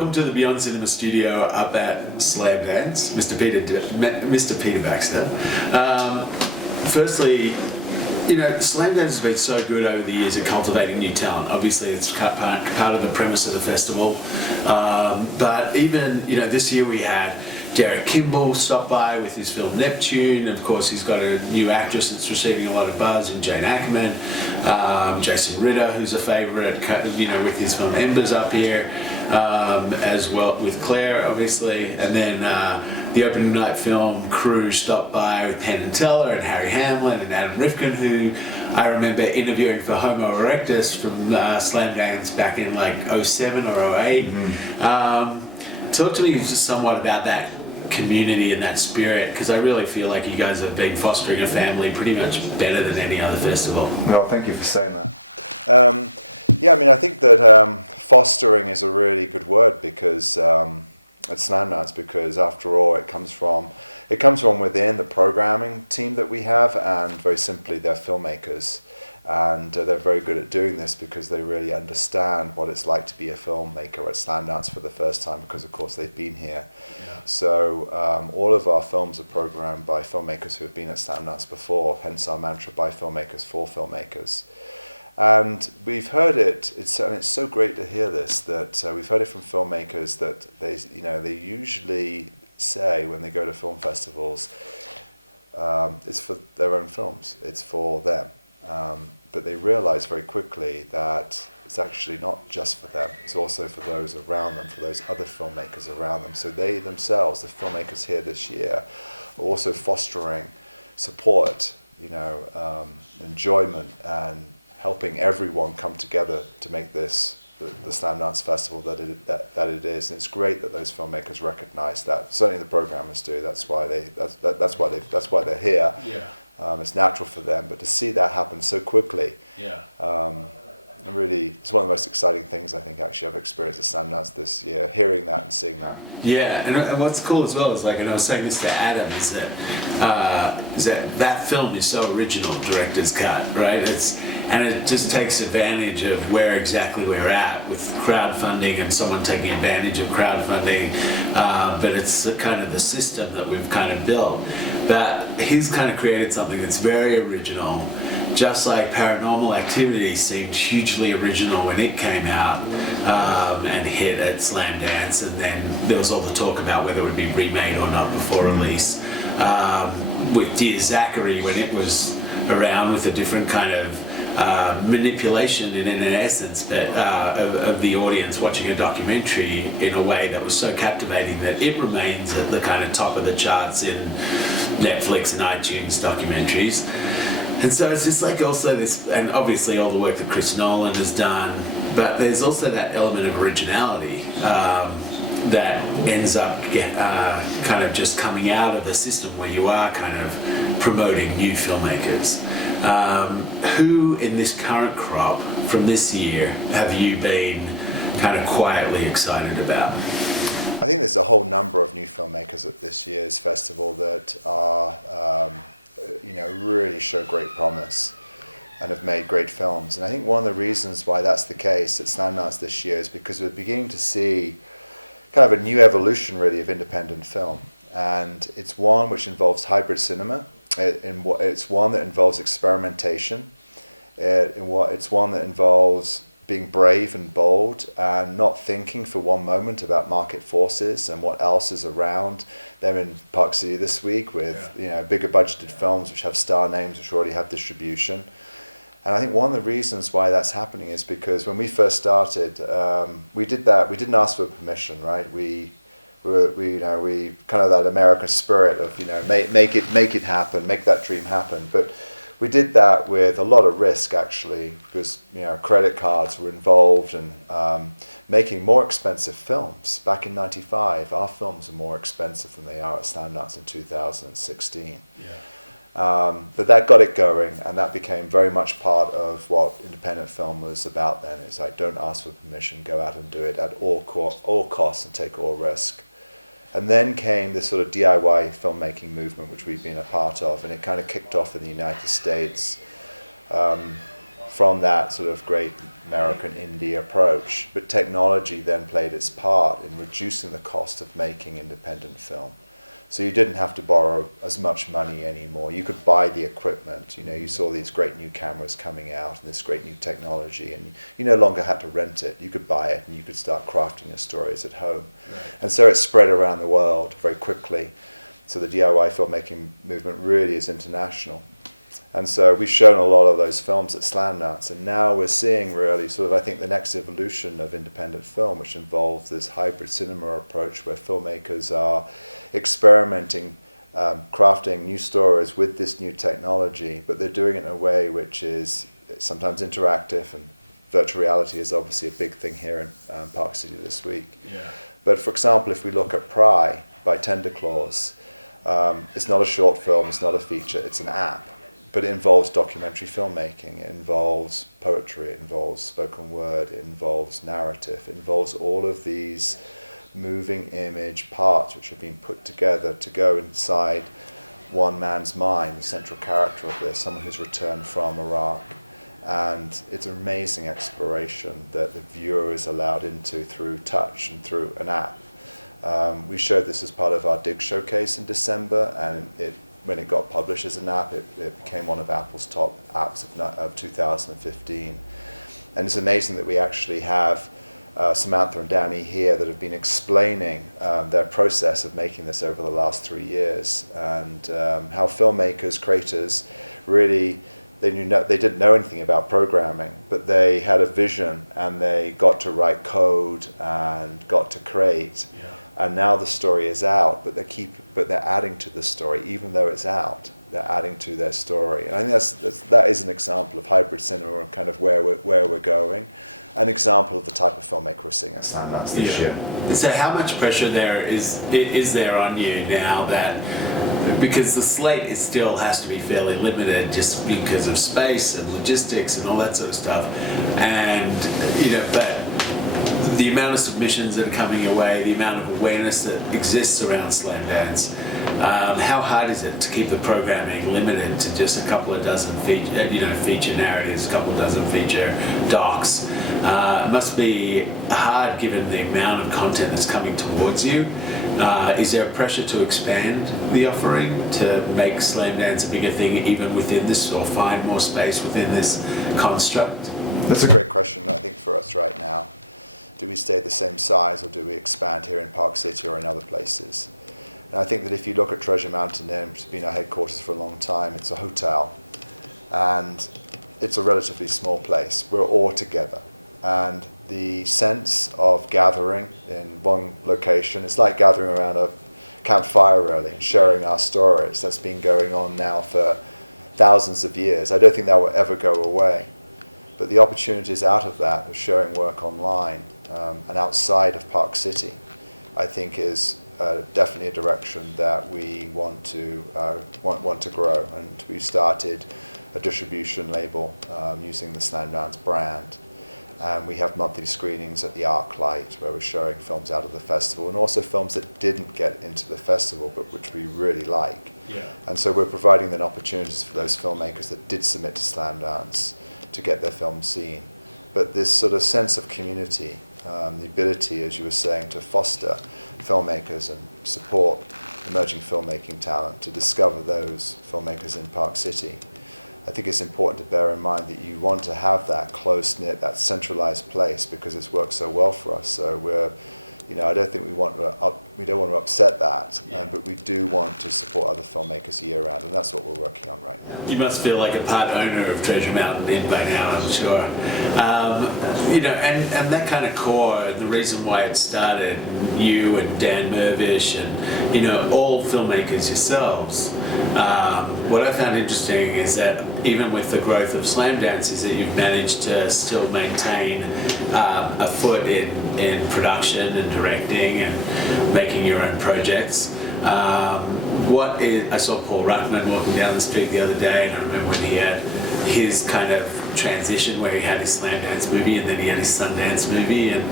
welcome to the Beyond Cinema studio up at Slamdance, Mr. Peter Baxter. Firstly, you know, Slamdance has been so good over the years at cultivating new talent. Obviously, it's part of the premise of the festival. But even, you know, this year we had Derek Kimball stop by with his film Neptune. Of course, he's got a new actress that's receiving a lot of buzz in Jane Ackerman. Jason Ritter, who's a favourite, you know, with his film Embers up here, as well with Claire, obviously. And then the opening night film crew stopped by with Penn and Teller and Harry Hamlin and Adam Rifkin, who I remember interviewing for Homo Erectus from Slamdance back in like 07 or 08. Talk to me just somewhat about that community and that spirit, because I really feel like you guys have been fostering a family pretty much better than any other festival. No, thank you for saying that. Yeah, I mean, I think that fostering is a really good word because at Slamdance, because after all, it comes from within the programming team that we have, and very simply, they're filmmakers. And they're very good at doing this because they really understand what it's like to be a filmmaker at Slamdance for the first time, because of course they've been here. Yeah. So all of our films are programmed by filmmakers who have been at Slamdance before, hence our mantra, by filmmakers for filmmakers. And we've heard it's so great to hear this, that we've heard it from filmmakers that they usually say when they go to film festivals, it's for their own films, it's for them. But they realize very quickly that it's actually not just for them, it's also for those around them, for those other filmmakers around them. So they themselves, the filmmakers here this year, are also fostering support, enjoyment, and helping everyone come together to make this the Slamdance Festival that it is. And it's great that those filmmakers recognize that. Certainly the programmers do. That's why they're here. Yeah. It's natural for them, but to see that happen so quickly, really, it's one of the most exciting things I think actually I've experienced at Slamdance this year, hearing that and seeing that. Yeah, and what's cool as well is, like, and I was saying this to Adam, is that film is so original, director's cut, right? And it just takes advantage of where exactly we're at with crowdfunding and someone taking advantage of crowdfunding, but it's kind of the system that we've kind of built. But he's kind of created something that's very original, just like Paranormal Activity seemed hugely original when it came out and hit at Slamdance, and then there was all the talk about whether it would be remade or not before release. With Dear Zachary, when it was around with a different kind of manipulation in an essence, but of the audience watching a documentary in a way that was so captivating that it remains at the kind of top of the charts in Netflix and iTunes documentaries. And so it's just like also this, and obviously all the work that Chris Nolan has done, but there's also that element of originality that ends up kind of just coming out of the system where you are kind of promoting new filmmakers. Who in this current crop from this year have you been kind of quietly excited about? I think there's a whole number of new filmmakers at this year's festival that are really show great promise and have made great films. And I think one of the reasons why that's the case at Slamdance this year is because we're beginning to see kind of a new evolution really of independent film. And it's one which involves hybrid cinema. It's one that involves experimentation. It's one that involves being brave and bold and not thinking for one moment about market forces and what else is around. They're in Park City this week with bigger budgeted films which have star names which already have distribution. And I think one of the reasons why that's happening is because when we first started, we didn't ask for permission, right? We kind of that American spirit of make it happen, make that dream happen. But we did that with a lot of risk, actually, because credit cards were involved and making more expensive films. Back in '95, our films are more expensive than they are at Slamdance in 2016. Yeah. But that got it going, and that became very much part of what independent film was about then. It's like, don't ask for permission, go out and do it at all costs and take all risk. And then came this sort of DIY filmmaking movement, which we've been a part of, and it kind of kicked off in the United States from that sort of great American indie approach. But technology then played its part in reducing the cost of making independent film. So you didn't have to borrow as much money anymore. You could buy the equipment. You know, you saw these great new cameras coming out and this great new technology, and you no longer had to rent it. You could buy it and you could start crafting your stories at home. Right. And so it spread around the world very quickly. So the DIY filmmaking movement really is international. And so we've shown a lot of those films at Slamdance, and now we're seeing really sort of, I think, the next evolution of independent film, which involves this hybrid cinema approach where filmmakers are experimenting, crafting new stories with this new technology, but they're doing it in a way which is sometimes interactive, and virtual reality is obviously a big thing here in Park City this week. Yeah. But for example, if we look at Pry by Tender Claws, it's not a short film, it's not a feature, it's an app. But it involves documentary filmmaking, it involves poetry, it involves spoken word, it involves narrative, it involves all of these moving image parts which have been put together to go inside one man's mind, the central character of this, someone who's returned from Iraq. And it's an amazing exploration that the viewer is allowed into through touch and through an app. We showed this as part of our Dig Showcase in December, and when it got published as an app, it became one of Apple's top apps of 2015. And it's amazing that we actually have Samantha and Danny here that have been explaining their process of making this over the last 3 years, and how filmmakers, creators, really, they didn't know anything about programming, but they had a vision and they got to write code and got to create. Yeah. And now the story is out, but they're adding to the story, even though it's out. They're adding to their story, and I think that is an example of hybrid cinema and kind of where we're going. An example of the type of filmmaker we're seeing at Slamdance this year. So, how much pressure there is there on you now that, because the slate still has to be fairly limited just because of space and logistics and all that sort of stuff, and but the amount of submissions that are coming your way, the amount of awareness that exists around Slamdance, how hard is it to keep the programming limited to just a couple of dozen feature narratives, a couple of dozen feature docs? It must be hard given the amount of content that's coming towards you. Is there a pressure to expand the offering, to make Slamdance a bigger thing even within this, or find more space within this construct? That's a great question, I think, for us right now. Do we stay the same size, or do we expand here in Park City or in other places? And I think that if you look at Treasure Mountain Inn, which has been our headquarters for a long time, it's a hotel, and it's a relatively small place. We're all together, and the sense of gathering in one location, it's like gathering around a campfire really, and sharing our stories. That's been going on now for thousands of years. I don't think that will ever go away. But the opportunities out of that of sharing work online and outside of Park City, I think is definitely a direction that we want to grow. And we've started a distribution label using the Slamdance brand. And we have monthly screenings at the ArcLight where we're showing films out of the festival, and also films that didn't get into the festival but which we really like. Yeah. And so we're providing then opportunities for those filmmakers that did submit to Slamdance to get their film seen. But this sort of sense of community, the ability, as you were saying, to foster filmmakers and support emerging filmmaking talent, to discover those filmmakers in Park City. I think it's important to bear in mind that you want to have that close-knit, that centralized place, because it's worked so well for us. So we're, I don't think we don't want to upset that, but we do want to support other filmmakers year round, and that's what we're working on right now. You must feel like a part owner of Treasure Mountain Inn by now, I'm sure. And that kind of core, the reason why it started, you and Dan Mervish and, all filmmakers yourselves, what I found interesting is that even with the growth of Slamdance is that you've managed to still maintain a foot in production and directing and making your own projects. I saw Paul Ruckman walking down the street the other day, and I remember when he had his kind of transition where he had his Slamdance movie and then he had his Sundance movie, and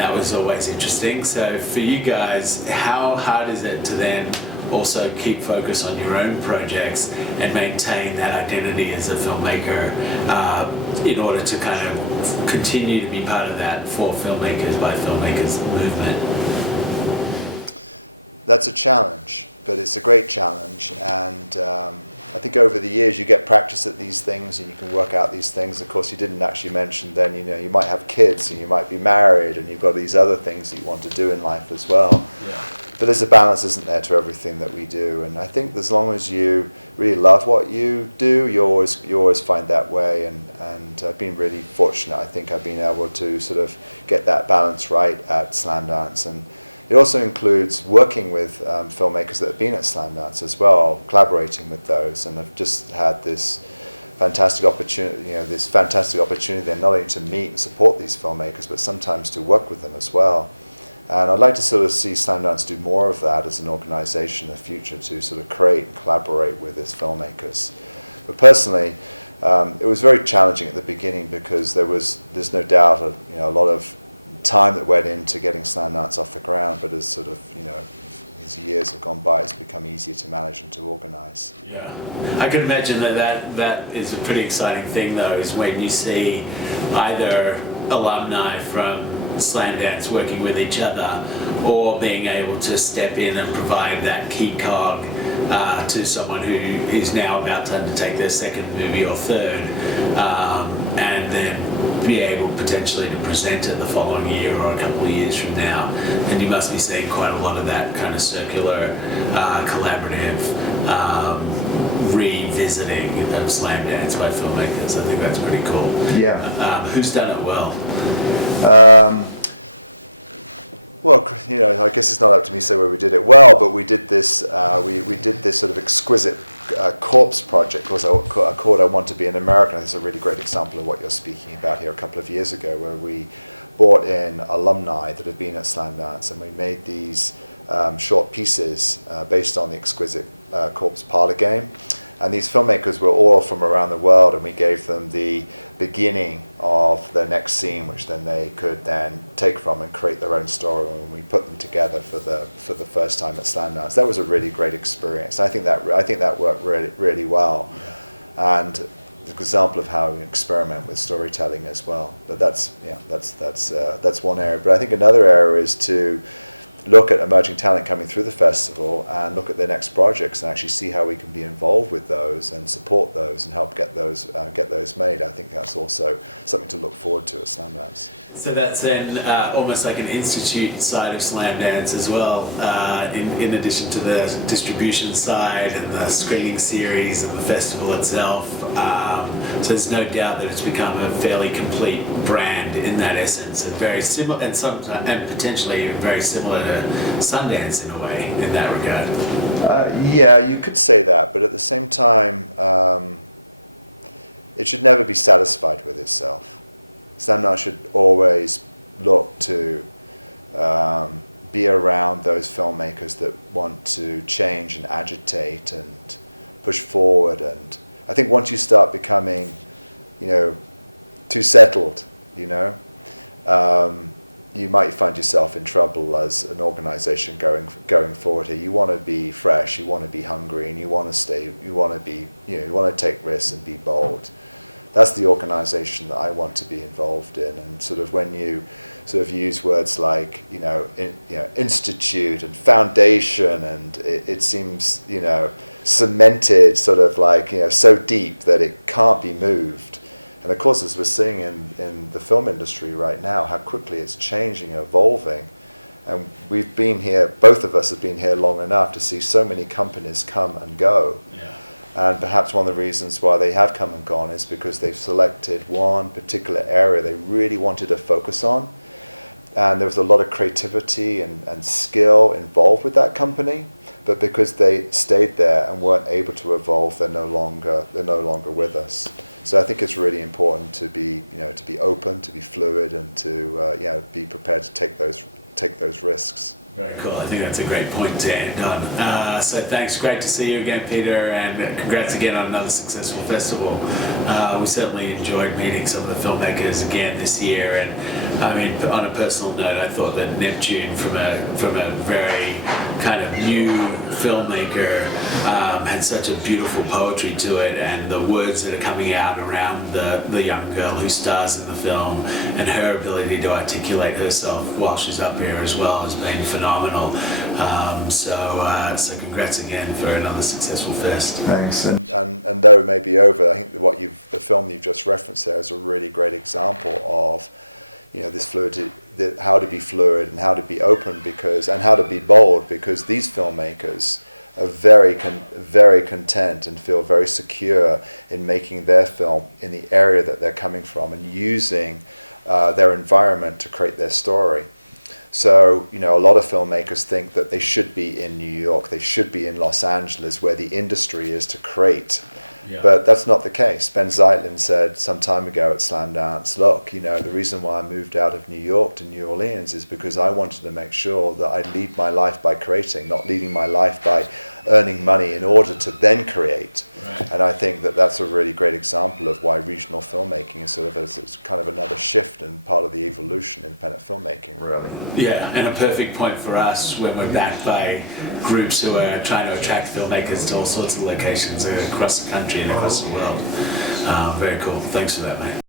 that was always interesting. So for you guys, how hard is it to then also keep focus on your own projects and maintain that identity as a filmmaker in order to kind of continue to be part of that for filmmakers by filmmakers movement? That's a challenge, but it's a great challenge, and I think over the years you get practice at these things and you can work out these things. Of course, you didn't actually mention then, you might have kids and you might be married and you've got these other things that you want to do in life as well. Yeah. But there's a balance, isn't there, to everything that we do, and I think as long as you really love what you do, you always find that way, and I've been really fortunate. I think I've been able to sort of get that balance right at Slamdance, and it also includes working with filmmakers that have been at Slamdance as well, collaborating with those, and I've just had this fantastic opportunity, then not only to meet and support these filmmakers, but sometimes to work with them as well. And I'd like to sort of see Slamdance do more of that as an organisation in the future, to sort of create and collaborate with its filmmakers. But personally, it was very challenging at the beginning because there's no doubt a lot of time that went into getting Slamdance off the ground. But as sort of as years have gone by, it's become easier to manage and to organise. Yeah, I can imagine that is a pretty exciting thing though, is when you see either alumni from Slamdance working with each other, or being able to step in and provide that key cog to someone who is now about to undertake their second movie or third, and then be able potentially to present it the following year or a couple of years from now. And you must be seeing quite a lot of that kind of circular, collaborative revisiting of Slamdance by filmmakers. I think that's pretty cool. Yeah. Who's done it well? Well, I guess it's not up to me to say where we did it well, but we did this. We did this sort of exquisite corpse project, called I Want to Be an American. It's a really great example of what you're speaking about here. A couple of years ago, where we brought in alumni that had been at Slamdance, and we made these short pieces based on the exquisite corpse parlor game. And these filmmakers were all from around the world, and we gave them the beginning of the next scene, which then they could then take from and create their own story. And we put them together for the first time at Slamdance. That was a really great experience. I think that worked really, really well, and an example of how you experiment with storytelling as well. But that's one area. But I think another area is to look at emerging talent coming through the festival and look at their next projects and actually see how we can be involved with those and support those and help get those made. I think that's also something to look forward to at Slamdance. So that's then almost like an institute side of Slamdance as well, in addition to the distribution side and the screening series and the festival itself. So there's no doubt that it's become a fairly complete brand in that essence, and very similar, and potentially very similar to Sundance in a way in that regard. Yeah, you could say that, but at the same time, it should never be satisfied with itself. Slamdance should always look to be around those filmmakers that want to change and agitate and push forward. And I think once you start becoming, too settled, you might find yourself in trouble as an organisation going forward here. You want to be fresh, you want to be hungry, and you want to take risks and be bold. That's the organisation that I want to be involved in. And sort of when you sort of use words like institute and foundation, and it seems cemented, sort of like so deep that it can't be moved. And of course, as we're seeing in the film industry right now, how quickly it's changing and evolving. And we've been here, both of us have been here long enough to see so many companies come and go. Yeah. And perhaps one of the reasons why they have come and gone is because they've selected one particular area they really wanted to focus on. And there was a lot of creativity and skill involved with that company. But because they stayed there and weren't able to evolve, they're no longer with us. So I think it's really important to be open, to be fluid, and to be prepared to take those risks. Very cool. I think that's a great point to end on. So thanks. Great to see you again, Peter, and congrats again on another successful festival. We certainly enjoyed meeting some of the filmmakers again this year, and I mean, on a personal note, I thought that Neptune, from a very kind of new filmmaker had such a beautiful poetry to it, and the words that are coming out around the young girl who stars in the film, and her ability to articulate herself while she's up here as well has been phenomenal. So congrats again for another successful fest. Thanks. And though it may be over, I think the film you've just referenced there is a really great example of, you know, this fluidity, how to be fluid and how to be open, and how to be bold, because these filmmakers are very content and feel very secure in making their film in the area that they're coming from and using their environment to create their story. So, you know, a lot of filmmakers think that they should be in New York, they should be in Los Angeles, where the industry is to create. Yeah. But that's not the case. Ben Zeitlin said some time ago at Slamdance, look, you know, the reason why I moved out of New York to New Orleans is because I wanted to make sure that I lead my life by creating, not leading my life by earning money in order to then create. Right. And I think that that's a really great example of why regional filmmaking is sort of it's kind of another shift and part of the evolution in independent filmmaking, really. Yeah, and a perfect point for us when we're backed by groups who are trying to attract filmmakers to all sorts of locations across the country and across the world. Very cool. Thanks for that, mate.